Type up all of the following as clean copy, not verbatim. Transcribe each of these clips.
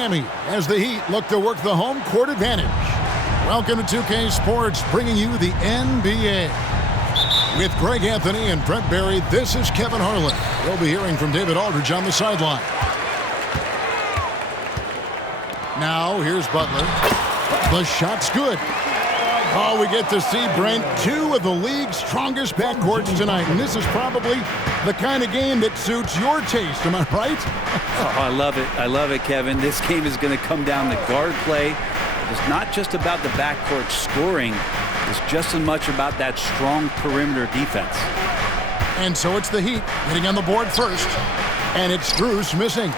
Miami as the Heat look to work the home court advantage. Welcome to 2K Sports, bringing you the NBA. With Greg Anthony and Brent Barry, this is Kevin Harlan. We'll be hearing from David Aldridge on the sideline. Now, here's Butler. The shot's good. Oh, we get to see, Brent, two of the league's strongest backcourts tonight. And this is probably the kind of game that suits your taste. Am I right? Oh, I love it. I love it, Kevin. This game is going to come down to guard play. It's not just about the backcourt scoring. It's just as much about that strong perimeter defense. And so it's the Heat getting on the board first. And it's Strus missing.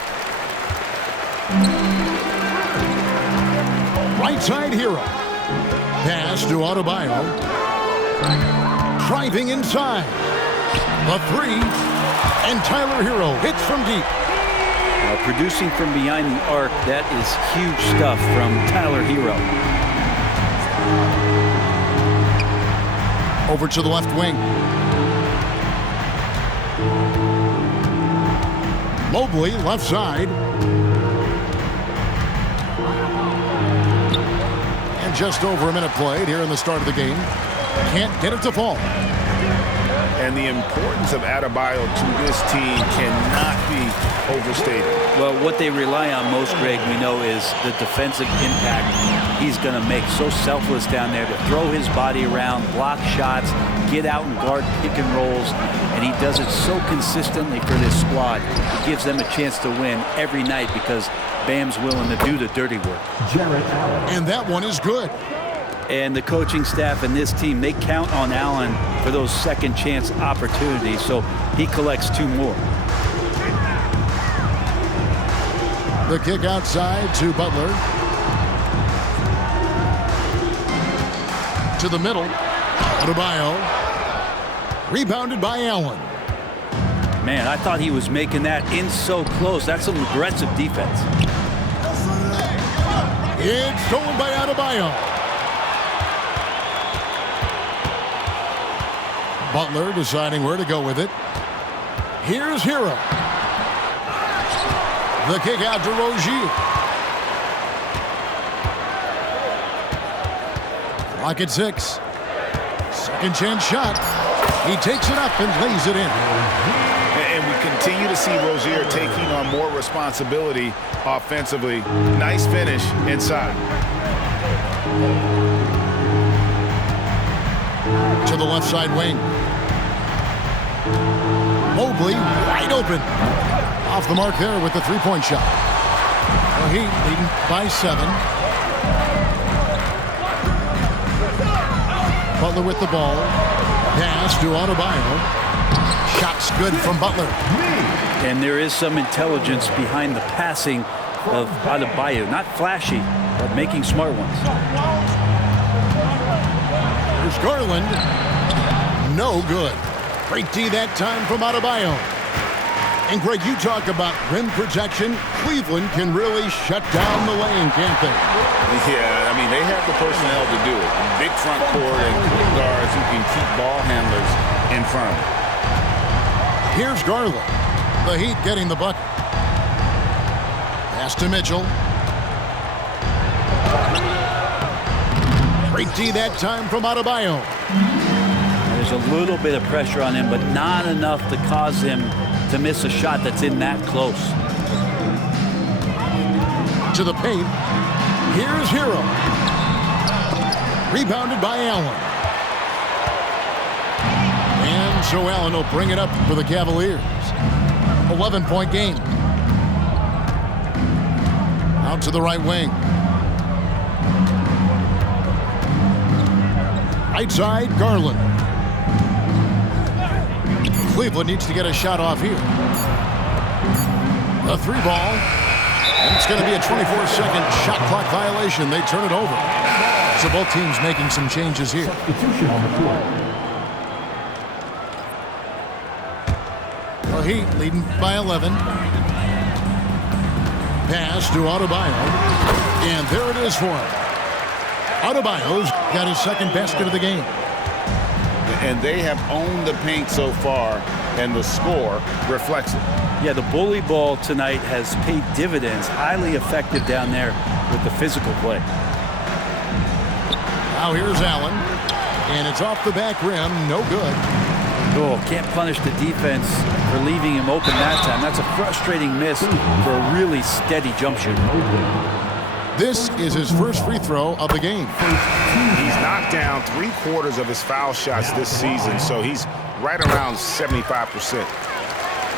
Right side hero. Pass to Adebayo. Driving inside. The three. And Tyler Hero hits from deep. Producing from behind the arc, that is huge stuff from Tyler Hero. Over to the left wing. Mobley, left side. And just over a minute played here in the start of the game. Can't get it to fall. And the importance of Adebayo to this team cannot be overstated. Well, what they rely on most, Greg, we know, is the defensive impact he's going to make. So selfless down there to throw his body around, block shots, get out and guard pick and rolls. And he does it so consistently for this squad. It gives them a chance to win every night because Bam's willing to do the dirty work. And that one is good. And the coaching staff and this team, they count on Allen for those second chance opportunities, so he collects two more. The kick outside to Butler. To the middle. Adebayo. Rebounded by Allen. Man, I thought he was making that in so close. That's some aggressive defense. It's stolen by Adebayo. Butler deciding where to go with it. Here's Hero. The kick out to Rozier. Clock at 6. Second chance shot. He takes it up and lays it in. And we continue to see Rozier taking on more responsibility offensively. Nice finish inside. To the left side wing. Mobley wide open. Off the mark there with the three-point shot. The Heat leading by 7. Butler with the ball. Pass to Adebayo. Shot's good from Butler. And there is some intelligence behind the passing of Adebayo. Not flashy, but making smart ones. Here's Garland. No good. Great D that time from Adebayo. And Greg, you talk about rim protection. Cleveland can really shut down the lane, can't they? Yeah, I mean, they have the personnel to do it. Big front court and quick guards who can keep ball handlers in front of them. Here's Garland. The Heat getting the bucket. Pass to Mitchell. Great D that time from Adebayo. There's a little bit of pressure on him, but not enough to cause him to miss a shot that's in that close. To the paint. Here's Hero. Rebounded by Allen. And so Allen will bring it up for the Cavaliers. 11-point game. Out to the right wing. Right side, Garland. Cleveland needs to get a shot off here. A three ball. And it's going to be a 24-second shot clock violation. They turn it over. So both teams making some changes here. The Heat leading by 11. Pass to Adebayo. And there it is for him. Adebayo's got his second basket of the game. And they have owned the paint so far, and the score reflects it. Yeah, the bully ball tonight has paid dividends. Highly effective down there with the physical play. Now here's Allen, and it's off the back rim. No good. Oh, can't punish the defense for leaving him open that time. That's a frustrating miss for a really steady jump shooter. This is his first free throw of the game. He's knocked down 3/4 of his foul shots this season, so he's right around 75%.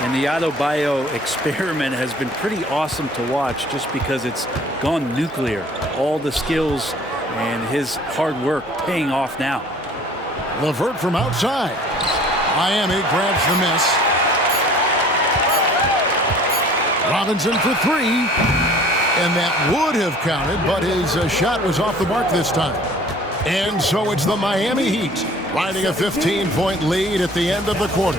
And the Adebayo experiment has been pretty awesome to watch just because it's gone nuclear. All the skills and his hard work paying off now. LeVert from outside. Miami grabs the miss. Robinson for three. And that would have counted, but his shot was off the mark this time. And so it's the Miami Heat riding a 15-point lead at the end of the quarter.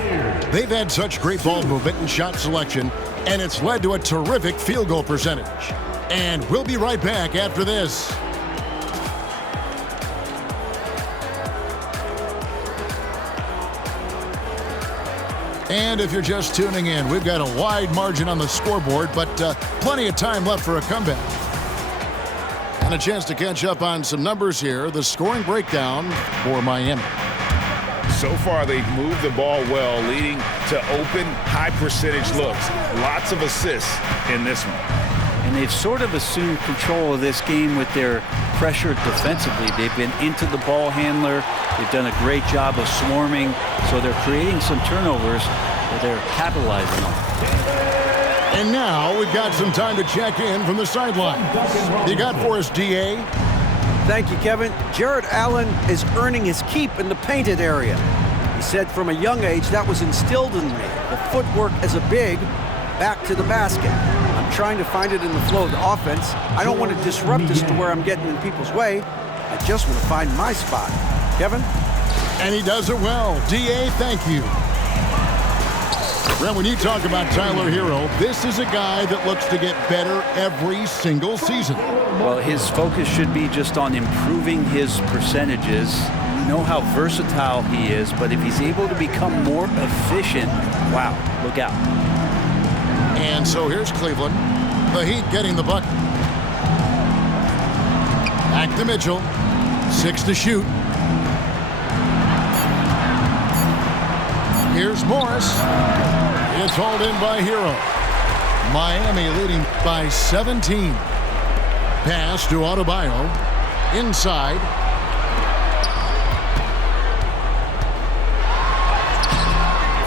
They've had such great ball movement and shot selection, and it's led to a terrific field goal percentage. And we'll be right back after this. And if you're just tuning in, we've got a wide margin on the scoreboard, but plenty of time left for a comeback. And a chance to catch up on some numbers here. The scoring breakdown for Miami. So far, they've moved the ball well, leading to open, high-percentage looks. Lots of assists in this one. And they've sort of assumed control of this game with their pressure defensively. They've been into the ball handler. They've done a great job of swarming, so they're creating some turnovers that they're capitalizing on. And now we've got some time to check in from the sideline. You got for us, D.A.? Thank you, Kevin. Jared Allen is earning his keep in the painted area. He said from a young age that was instilled in me. The footwork as a big, back to the basket. I'm trying to find it in the flow of the offense. I don't want to disrupt this to where I'm getting in people's way. I just want to find my spot. Kevin? And he does it well. D.A., thank you. Brent, when you talk about Tyler Hero, this is a guy that looks to get better every single season. Well, his focus should be just on improving his percentages. We know how versatile he is, but if he's able to become more efficient, wow, look out. And so here's Cleveland. The Heat getting the bucket. Back to Mitchell. 6 to shoot. Here's Morris. It's hauled in by Hero. Miami leading by 17. Pass to Adebayo. Inside.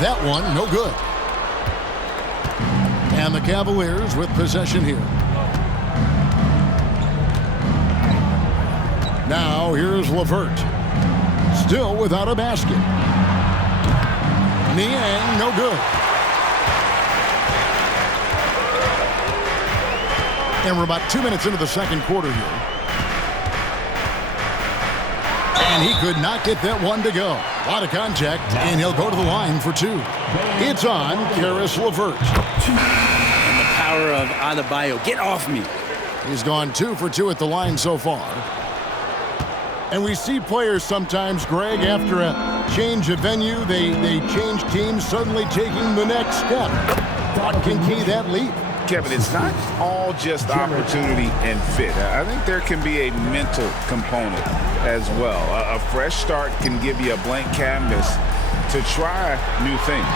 That one, no good. And the Cavaliers with possession here. Now here's LeVert. Still without a basket. Niang, no good. And we're about 2 minutes into the second quarter here. And he could not get that one to go. A lot of contact, and he'll go to the line for two. It's on Caris LeVert. And the power of Adebayo. Get off me. He's gone 2 for 2 at the line so far. And we see players sometimes, Greg, after a change of venue, they change teams, suddenly taking the next step. What can key that leap? Kevin, it's not all just opportunity and fit. I think there can be a mental component as well. A fresh start can give you a blank canvas to try new things.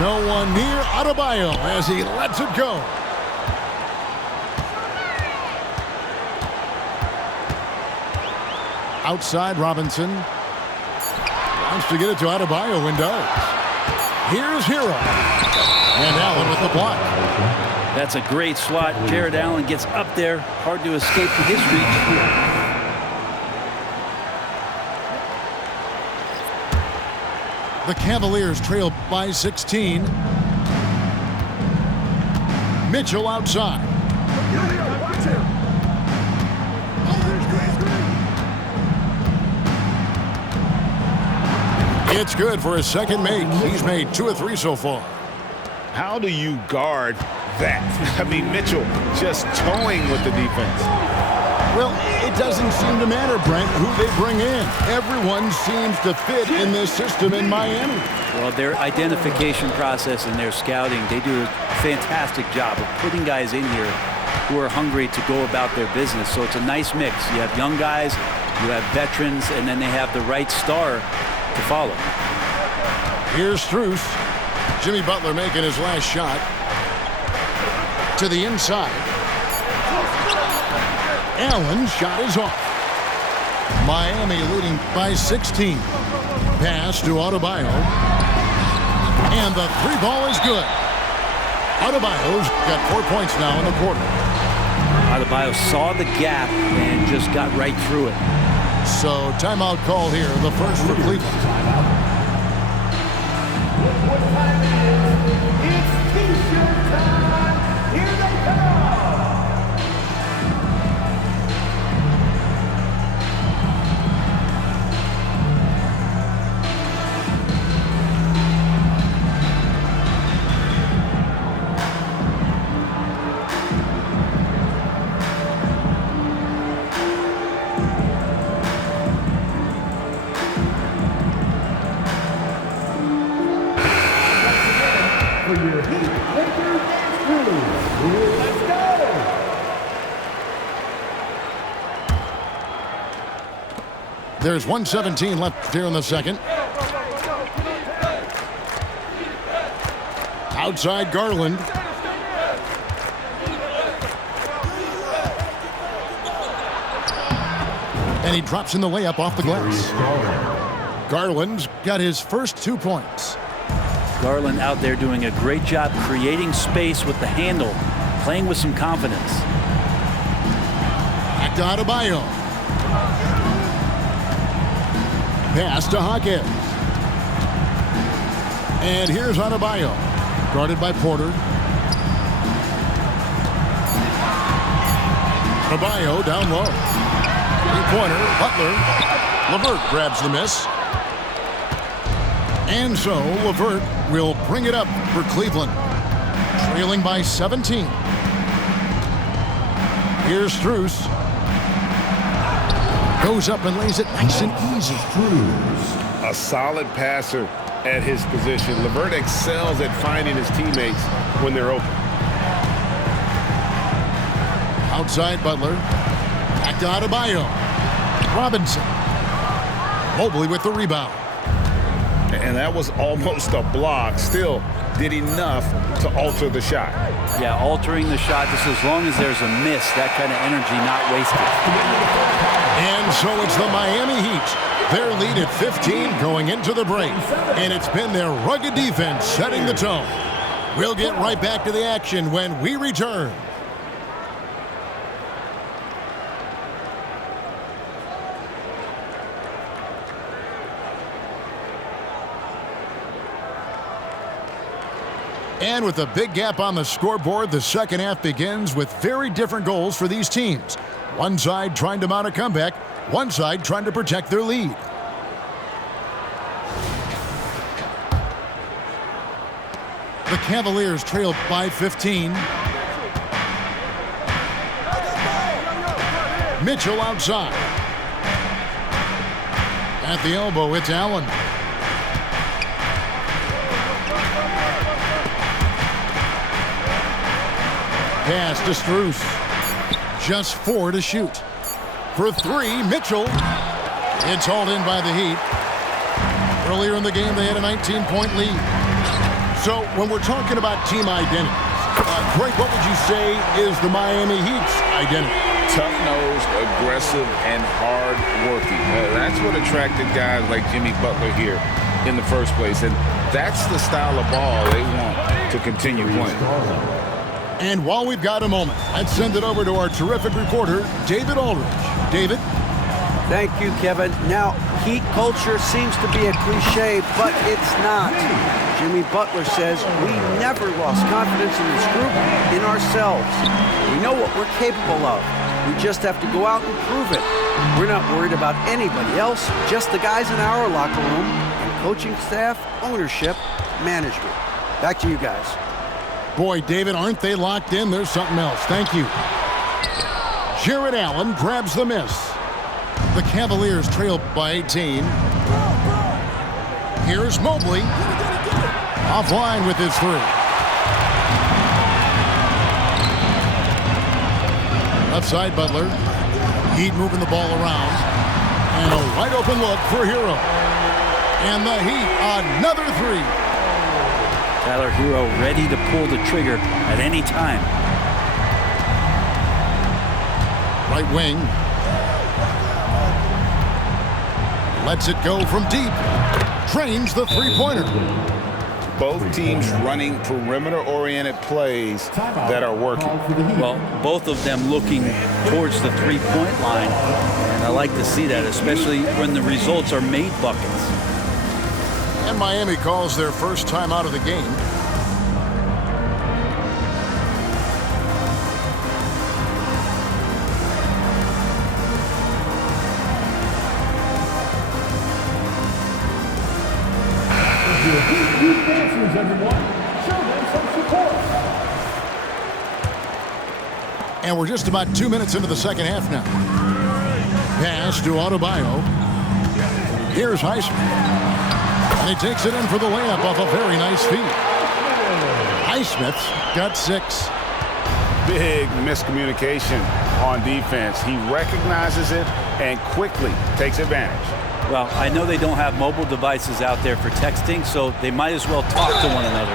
No one near Adebayo as he lets it go. Outside, Robinson wants to get it to Adebayo and does. Here's Hero. And Allen with the block. That's a great slot. Jared Allen gets up there. Hard to escape from his reach. The Cavaliers trail by 16. Mitchell outside. It's good for his second make. He's made 2 of 3 so far. How do you guard that? I mean, Mitchell just towing with the defense. Well, it doesn't seem to matter, Brent, who they bring in. Everyone seems to fit in this system in Miami. Well, their identification process and their scouting, they do a fantastic job of putting guys in here who are hungry to go about their business. So it's a nice mix. You have young guys, you have veterans, and then they have the right star to follow. Here's Strus. Jimmy Butler making his last shot. To the inside. Allen's shot is off. Miami leading by 16. Pass to Adebayo. And the three ball is good. Adebayo's got 4 points now in the quarter. Adebayo saw the gap and just got right through it. So timeout call here, the first for Cleveland. It's T-shirt time. Here they come. There's 1:17 left here in the second. Outside Garland. And he drops in the layup off the glass. Garland's got his first 2 points. Garland out there doing a great job creating space with the handle, playing with some confidence. Back to Adebayo. Pass to Hawkins. And here's Adebayo. Guarded by Porter. Adebayo down low. Three-pointer. Butler. LeVert grabs the miss. And so LeVert will bring it up for Cleveland. Trailing by 17. Here's Strus. Goes up and lays it nice and easy. A solid passer at his position. LeVert excels at finding his teammates when they're open. Outside Butler. Back to Adebayo. Robinson. Mobley with the rebound. And that was almost a block. Still did enough to alter the shot. Yeah, altering the shot, just as long as there's a miss, that kind of energy not wasted. And so it's the Miami Heat. Their lead at 15 going into the break. And it's been their rugged defense setting the tone. We'll get right back to the action when we return. And with a big gap on the scoreboard, the second half begins with very different goals for these teams. One side trying to mount a comeback, one side trying to protect their lead. The Cavaliers trail by 15. Mitchell outside. At the elbow, it's Allen. Pass to Strus. Just 4 to shoot. For 3, Mitchell. It's hauled in by the Heat. Earlier in the game, they had a 19-point lead. So when we're talking about team identity, Greg, what would you say is the Miami Heat's identity? Tough-nosed, aggressive, and hard-working. That's what attracted guys like Jimmy Butler here in the first place. And that's the style of ball they want to continue playing. And while we've got a moment, let's send it over to our terrific reporter, David Aldridge. David? Thank you, Kevin. Now, Heat culture seems to be a cliche, but it's not. Jimmy Butler says we never lost confidence in this group, in ourselves. We know what we're capable of. We just have to go out and prove it. We're not worried about anybody else, just the guys in our locker room, and coaching staff, ownership, management. Back to you guys. Boy, David, aren't they locked in? There's something else. Thank you. Jared Allen grabs the miss. The Cavaliers trail by 18. Here's Mobley. Offline with his three. Left side, Butler. Heat moving the ball around. And a wide open look for Hero. And the Heat, another three. Tyler Hero ready to pull the trigger at any time. Right wing. Lets it go from deep. Trains the three-pointer. Both teams running perimeter-oriented plays that are working. Well, both of them looking towards the three-point line. And I like to see that, especially when the results are made buckets. And Miami calls their first time out of the game. Youth dancers, everyone. Show them some support. And we're just about 2 minutes into the second half now. Pass to Adebayo. Here's Highsmith. And he takes it in for the layup off a very nice feed. Highsmith's got 6. Big miscommunication on defense. He recognizes it and quickly takes advantage. Well, I know they don't have mobile devices out there for texting, so they might as well talk to one another.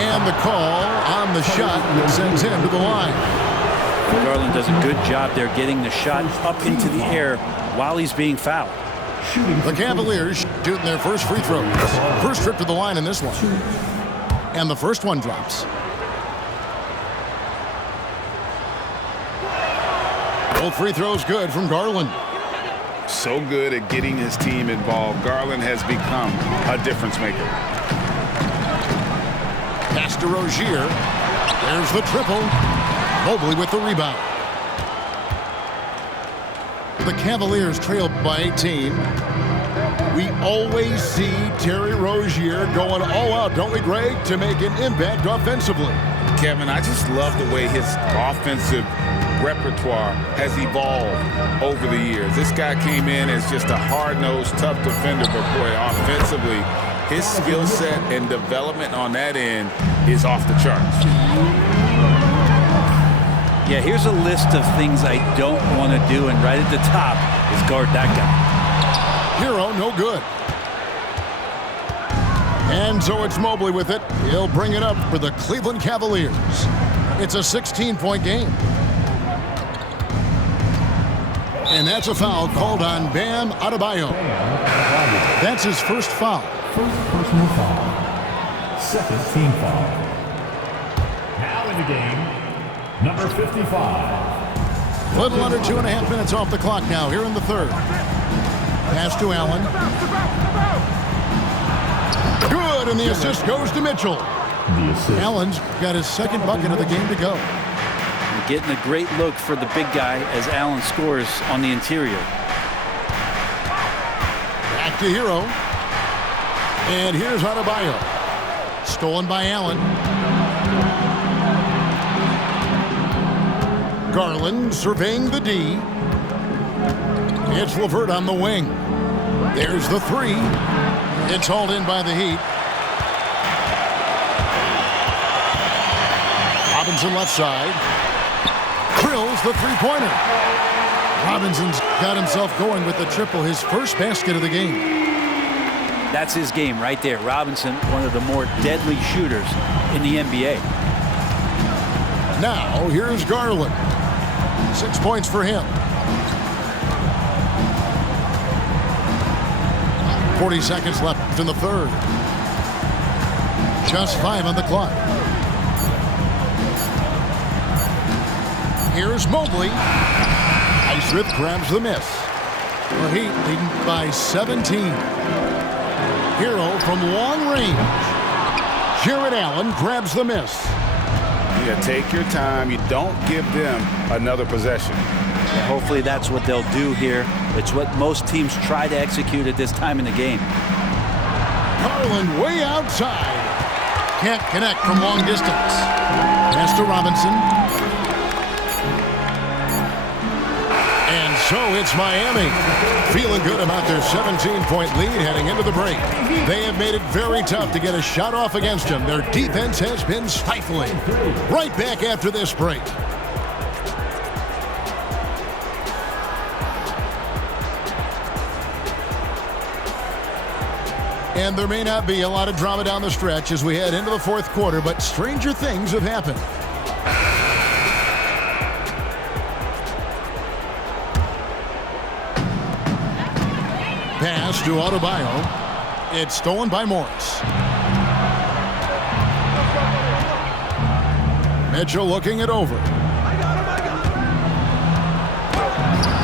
And the call on the shot that sends him to the line. Garland does a good job there getting the shot up into the air while he's being fouled. The Cavaliers shooting their first free throws. First trip to the line in this one. And the first one drops. Both free throws good from Garland. So good at getting his team involved. Garland has become a difference maker. Pass to Rozier. There's the triple. Mobley with the rebound. The Cavaliers trail by 18. We always see Terry Rozier going all out, don't we, Greg, to make an impact offensively. Kevin, I just love the way his offensive repertoire has evolved over the years. This guy came in as just a hard-nosed, tough defender, but boy, offensively, his skill set and development on that end is off the charts. Yeah, here's a list of things I don't want to do, and right at the top is guard that guy. Hero, no good. And so it's Mobley with it. He'll bring it up for the Cleveland Cavaliers. It's a 16-point game. And that's a foul called on Bam Adebayo. That's his first foul. First personal foul. Second team foul. Now in the game, number 55. Little under 2.5 minutes off the clock now here in the third. Pass to Allen. Good, and the assist goes to Mitchell. Allen's got his second bucket of the game to go. Getting a great look for the big guy as Allen scores on the interior. Back to Hero. And here's Adebayo. Stolen by Allen. Garland surveying the D. It's LeVert on the wing. There's the three. It's hauled in by the Heat. Robinson left side. Drills the three-pointer. Robinson's got himself going with the triple, his first basket of the game. That's his game right there. Robinson, one of the more deadly shooters in the NBA. Now, here's Garland. 6 points for him. 40 seconds left in the third. Just 5 on the clock. Here's Mobley. Highsmith grabs the miss. The Heat leading by 17. Hero from long range. Jared Allen grabs the miss. Yeah, take your time. You don't give them another possession. And hopefully that's what they'll do here. It's what most teams try to execute at this time in the game. Garland way outside. Can't connect from long distance. Pass to Robinson. So it's Miami feeling good about their 17-point lead heading into the break. They have made it very tough to get a shot off against them. Their defense has been stifling. Right back after this break. And there may not be a lot of drama down the stretch as we head into the fourth quarter, but stranger things have happened. Pass to Adebayo. It's stolen by Morris. Mitchell looking it over.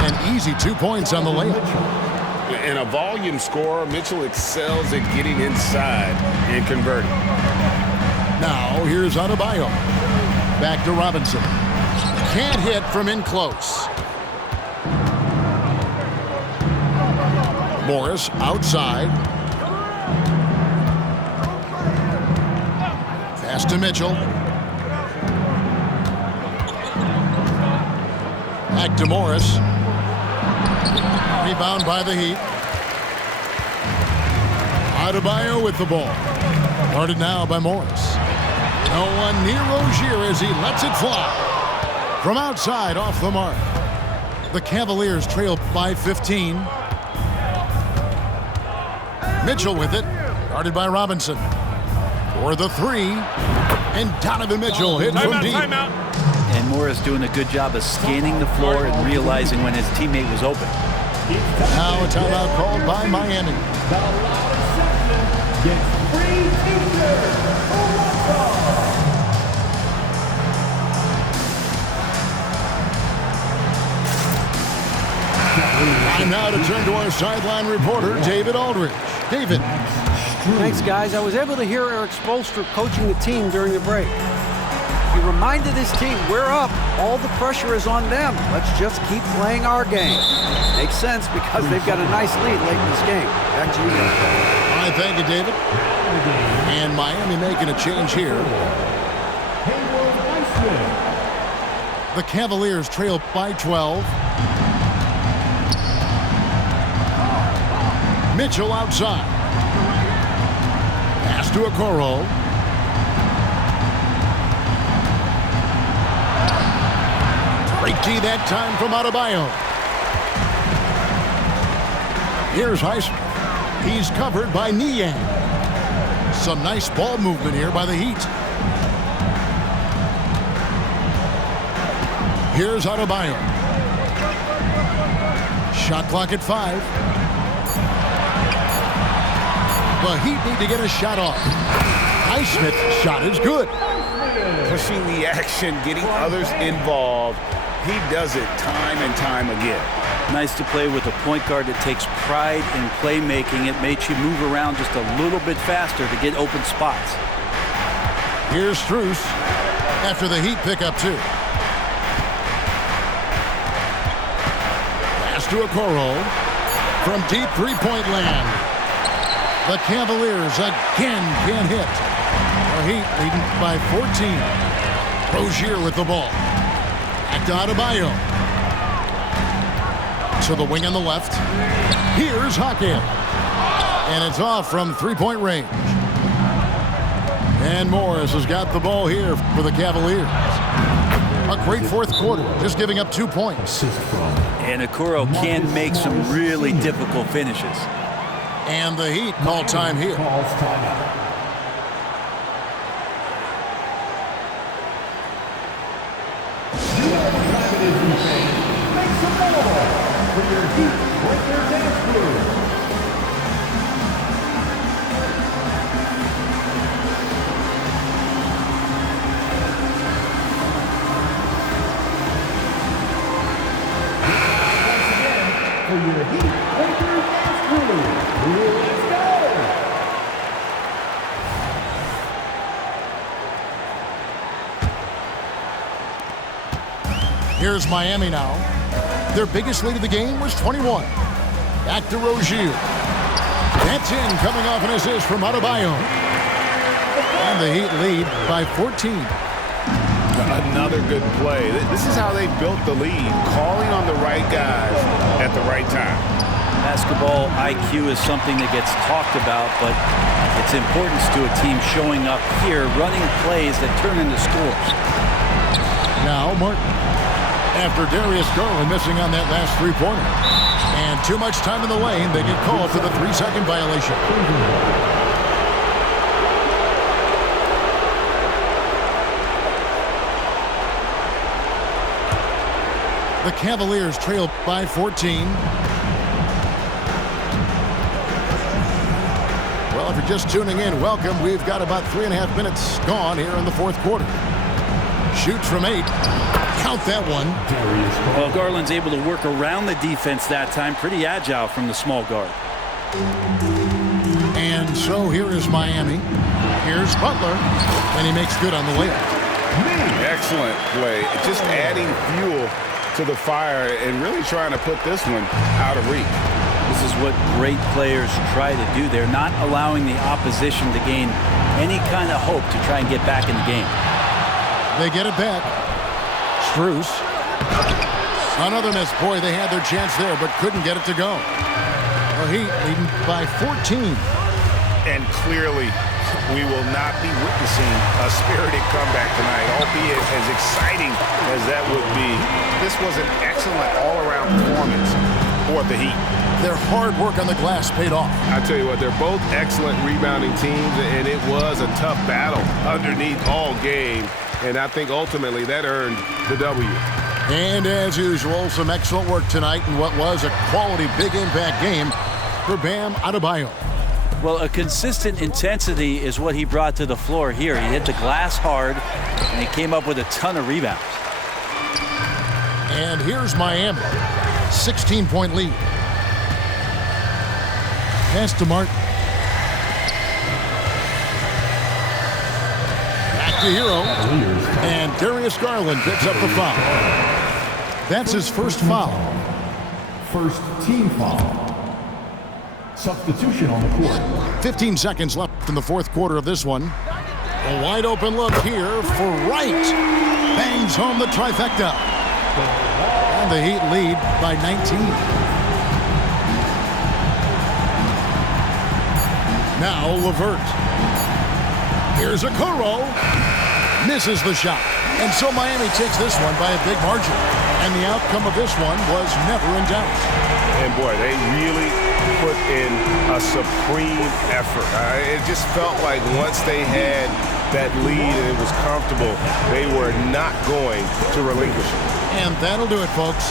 An easy 2 points on the layup. And a volume scorer, Mitchell excels at getting inside and converting. Now here's Adebayo. Back to Robinson. Can't hit from in close. Morris outside. Pass to Mitchell. Back to Morris. Rebound by the Heat. Adebayo with the ball. Guarded now by Morris. No one near Rozier as he lets it fly. From outside off the mark. The Cavaliers trail by 15. Mitchell with it. Guarded by Robinson. For the three. And Donovan Mitchell hit from deep. And Morris doing a good job of scanning the floor and realizing when his teammate was open. Now a timeout called by Miami. The loudest section gets free t-shirts. And now to turn to our sideline reporter, David Aldridge. David. Thanks, guys. I was able to hear Eric Spoelstra coaching the team during the break. He reminded his team, we're up. All the pressure is on them. Let's just keep playing our game. Makes sense because they've got a nice lead late in this game. Back to you guys. All right, thank you, David. And Miami making a change here. The Cavaliers trail by 12. Mitchell outside. Pass to Okoro. Great D that time from Adebayo. Here's Highsmith. He's covered by Niang. Some nice ball movement here by the Heat. Here's Adebayo. Shot clock at 5. The Heat need to get a shot off. Highsmith's shot is good. Pushing the action, getting others involved. He does it time and time again. Nice to play with a point guard that takes pride in playmaking. It makes you move around just a little bit faster to get open spots. Here's Strus after the Heat pick up 2. Pass to Okoro from deep three-point land. The Cavaliers again can't hit. The Heat leading by 14. Rozier with the ball. Back to Adebayo. To the wing on the left. Here's Hakim. And it's off from three-point range. And Morris has got the ball here for the Cavaliers. A great fourth quarter, just giving up 2 points. And Okoro can make some really difficult finishes. And the Heat call time here. Here's Miami now. Their biggest lead of the game was 21. Back to Rozier. That's in, coming off an assist from Adebayo. And the Heat lead by 14. Another good play. This is how they built the lead, calling on the right guys at the right time. Basketball IQ is something that gets talked about, but its importance to a team showing up here, running plays that turn into scores. Now Martin. After Darius Garland missing on that last three-pointer. And too much time in the lane, they get called for the 3-second violation. The Cavaliers trail by 14. Well, if you're just tuning in, welcome. We've got about 3.5 minutes gone here in the fourth quarter. Shoots from 8. Count that one. Well, Garland's able to work around the defense that time. Pretty agile from the small guard. And so here is Miami. Here's Butler. And he makes good on the layup. Excellent play. Just adding fuel to the fire and really trying to put this one out of reach. This is what great players try to do. They're not allowing the opposition to gain any kind of hope to try and get back in the game. They get it back. Strus. Another miss. Boy, they had their chance there, but couldn't get it to go. The Heat leading by 14. And clearly, we will not be witnessing a spirited comeback tonight, albeit as exciting as that would be. This was an excellent all-around performance for the Heat. Their hard work on the glass paid off. I tell you what, they're both excellent rebounding teams, and it was a tough battle underneath all game. And I think ultimately that earned the W. And as usual, some excellent work tonight in what was a quality big impact game for Bam Adebayo. Well, a consistent intensity is what he brought to the floor here. He hit the glass hard, and he came up with a ton of rebounds. And here's Miami. 16-point lead. Pass to Martin. Back to Hero. And Darius Garland picks up the foul. That's his first foul. First team foul. Substitution on the court. 15 seconds left in the fourth quarter of this one. A wide open look here for Wright. Bangs home the trifecta. And the Heat lead by 19. Now LeVert. Here's Okoro. Misses the shot. And so Miami takes this one by a big margin. And the outcome of this one was never in doubt. And boy, they really put in a supreme effort. It just felt like once they had that lead and it was comfortable, they were not going to relinquish it. And that'll do it, folks.